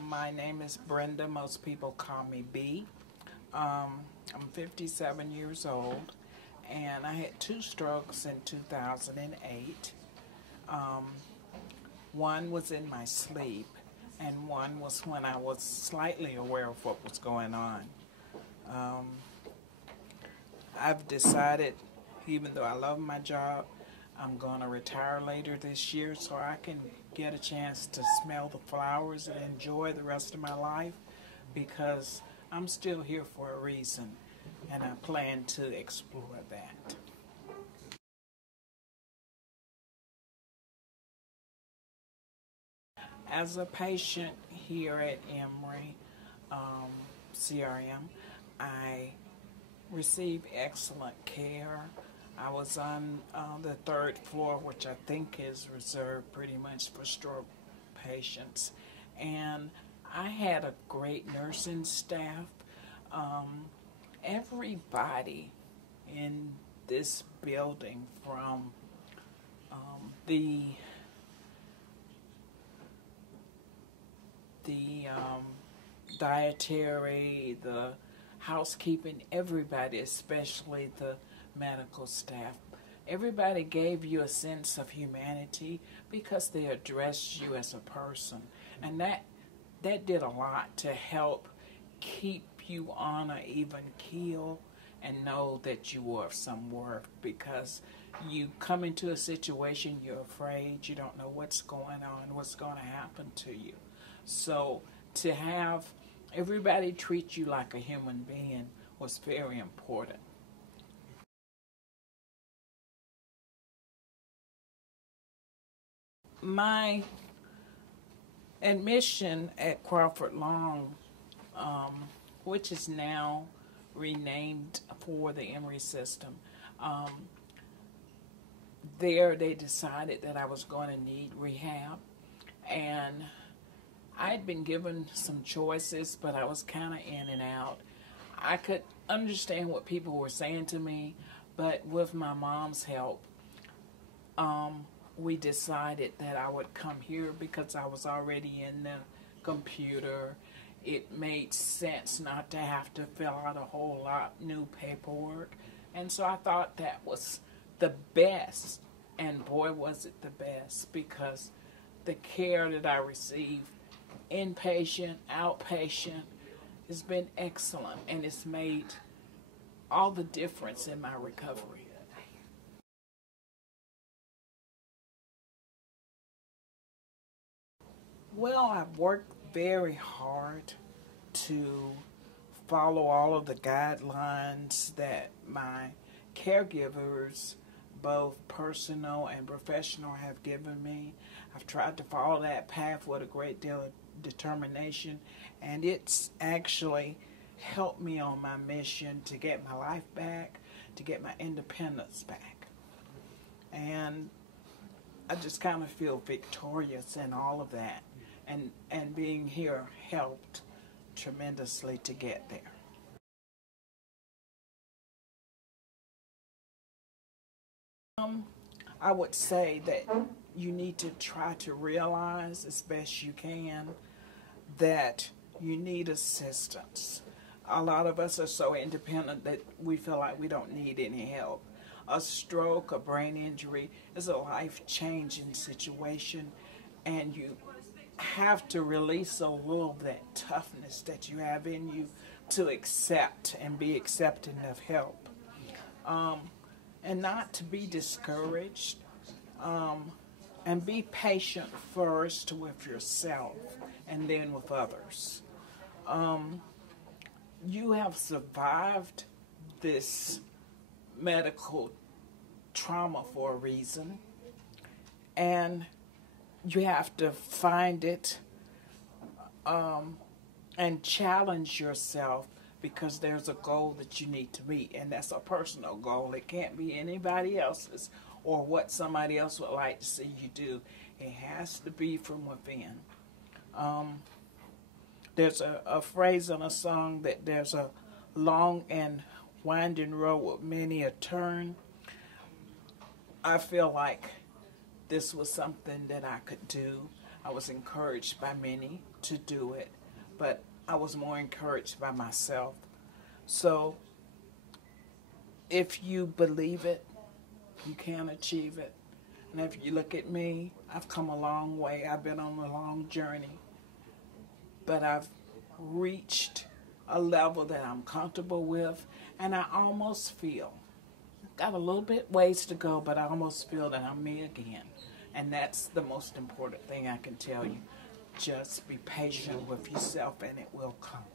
My name is Brenda. Most people call me B. I'm 57 years old, and I had 2 strokes in 2008. One was in my sleep, and one was when I was slightly aware of what was going on. I've decided, even though I love my job, I'm going to retire later this year so I can get a chance to smell the flowers and enjoy the rest of my life, because I'm still here for a reason, and I plan to explore that. As a patient here at Emory CRM, I received excellent care. I was on the 3rd floor, which I think is reserved pretty much for stroke patients. And I had a great nursing staff. Everybody in this building, from the dietary, the housekeeping, everybody, especially the medical staff, everybody gave you a sense of humanity because they addressed you as a person. And that did a lot to help keep you on an even keel and know that you were of some worth, because you come into a situation, you're afraid, you don't know what's going on, what's going to happen to you. So to have everybody treat you like a human being was very important. My admission at Crawford Long, which is now renamed for the Emory system, there they decided that I was going to need rehab, and I'd been given some choices, but I was kind of in and out. I could understand what people were saying to me, but with my mom's help, we decided that I would come here because I was already in the computer. It made sense not to have to fill out a whole lot new paperwork. And so I thought that was the best. And boy, was it the best, because the care that I received, inpatient, outpatient, has been excellent, and it's made all the difference in my recovery. Well, I've worked very hard to follow all of the guidelines that my caregivers, both personal and professional, have given me. I've tried to follow that path with a great deal of determination, and it's actually helped me on my mission to get my life back, to get my independence back. And I just kind of feel victorious in all of that. And being here helped tremendously to get there. I would say that you need to try to realize as best you can that you need assistance. A lot of us are so independent that we feel like we don't need any help. A stroke, a brain injury is a life-changing situation, and you have to release a little of that toughness that you have in you to accept and be accepting of help. And not to be discouraged, and be patient first with yourself and then with others. You have survived this medical trauma for a reason, and you have to find it and challenge yourself, because there's a goal that you need to meet, and that's a personal goal. It can't be anybody else's or what somebody else would like to see you do. It has to be from within. There's a phrase in a song that there's a long and winding road with many a turn. I feel like this was something that I could do. I was encouraged by many to do it, but I was more encouraged by myself. So if you believe it, you can achieve it. And if you look at me, I've come a long way. I've been on a long journey, but I've reached a level that I'm comfortable with, and I almost feel, got a little bit ways to go, but I almost feel that I'm me again. And that's the most important thing I can tell you. Just be patient with yourself and it will come.